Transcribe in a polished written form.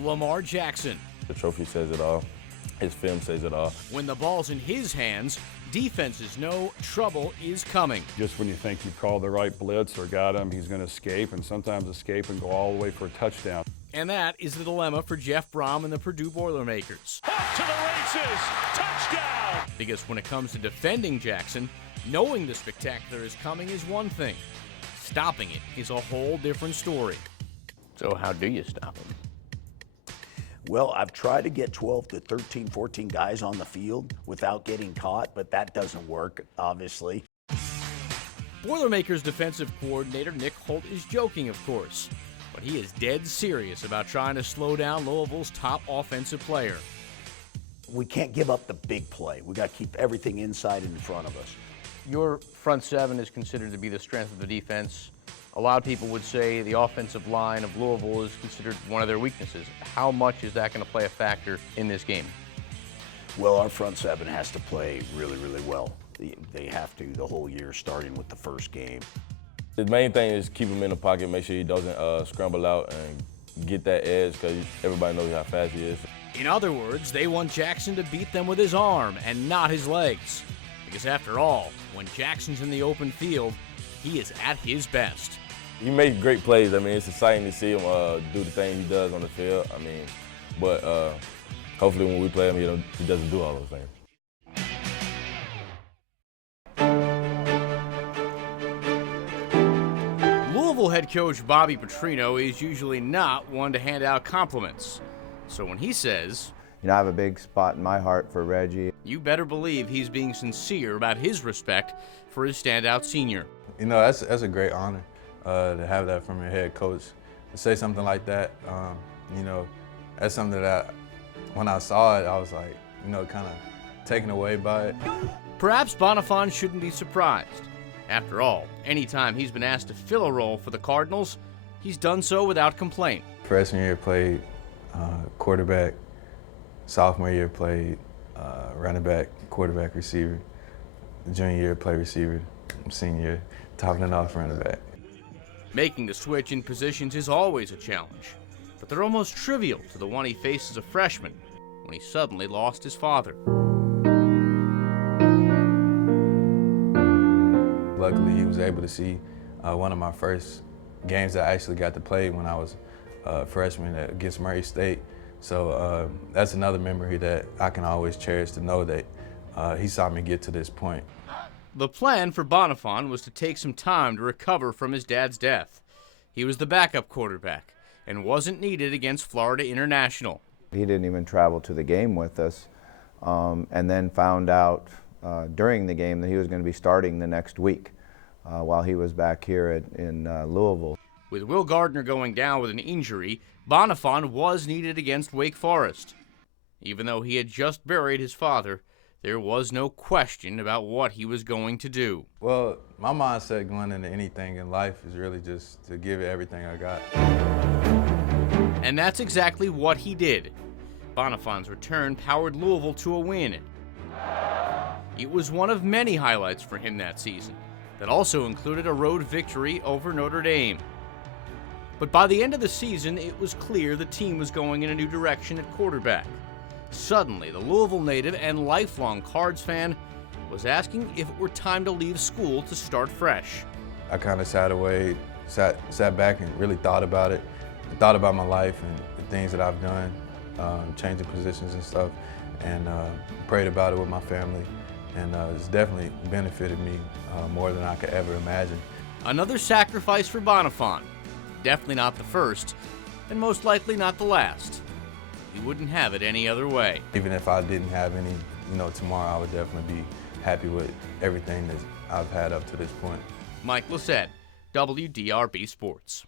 Lamar Jackson. The trophy says it all. His film says it all. When the ball's in his hands, defenses know trouble is coming. Just when you think you've called the right blitz or got him, he's going to escape, and sometimes escape and go all the way for a touchdown. And that is the dilemma for Jeff Brom and the Purdue Boilermakers. Off to the races, touchdown! Because when it comes to defending Jackson, knowing the spectacular is coming is one thing. Stopping it is a whole different story. So how do you stop him? Well, I've tried to get 12 to 13, 14 guys on the field without getting caught, but that doesn't work, obviously. Boilermakers defensive coordinator Nick Holt is joking, of course, but he is dead serious about trying to slow down Louisville's top offensive player. We can't give up the big play. We got to keep everything inside and in front of us. Your front seven is considered to be the strength of the defense. A lot of people would say the offensive line of Louisville is considered one of their weaknesses. How much is that going to play a factor in this game? Well, our front seven has to play really, really well. They have to the whole year, starting with the first game. The main thing is keep him in the pocket, make sure he doesn't scramble out and get that edge, because everybody knows how fast he is. In other words, they want Jackson to beat them with his arm and not his legs. Because after all, when Jackson's in the open field, he is at his best. He makes great plays. I mean, it's exciting to see him do the thing he does on the field. I mean, but hopefully when we play him, he doesn't do all those things. Louisville head coach Bobby Petrino is usually not one to hand out compliments. So when he says, I have a big spot in my heart for Reggie. You better believe he's being sincere about his respect for his standout senior. That's a great honor to have that from your head coach. To say something like that, that's something that when I saw it, I was like, kind of taken away by it. Perhaps Bonifant shouldn't be surprised. After all, anytime he's been asked to fill a role for the Cardinals, he's done so without complaint. Freshman year played quarterback. Sophomore year played running back, quarterback, receiver. Junior year played receiver. Senior year, topping it off running back. Making the switch in positions is always a challenge, but they're almost trivial to the one he faced as a freshman when he suddenly lost his father. Luckily, he was able to see one of my first games that I actually got to play when I was a freshman against Murray State. So that's another memory that I can always cherish, to know that he saw me get to this point. The plan for Bonifant was to take some time to recover from his dad's death. He was the backup quarterback and wasn't needed against Florida International. He didn't even travel to the game with us, and then found out during the game that he was going to be starting the next week while he was back here in Louisville. With Will Gardner going down with an injury, Bonifant was needed against Wake Forest. Even though he had just buried his father, there was no question about what he was going to do. Well, my mindset going into anything in life is really just to give it everything I got. And that's exactly what he did. Bonifant's return powered Louisville to a win. It was one of many highlights for him that season that also included a road victory over Notre Dame. But by the end of the season, it was clear the team was going in a new direction at quarterback. Suddenly, the Louisville native and lifelong Cards fan was asking if it were time to leave school to start fresh. I kind of sat back and really thought about it. I thought about my life and the things that I've done, changing positions and stuff, and prayed about it with my family. And it's definitely benefited me more than I could ever imagine. Another sacrifice for Bonifant. Definitely not the first, and most likely not the last. He wouldn't have it any other way. Even if I didn't have any, tomorrow, I would definitely be happy with everything that I've had up to this point. Mike Lissette, WDRB Sports.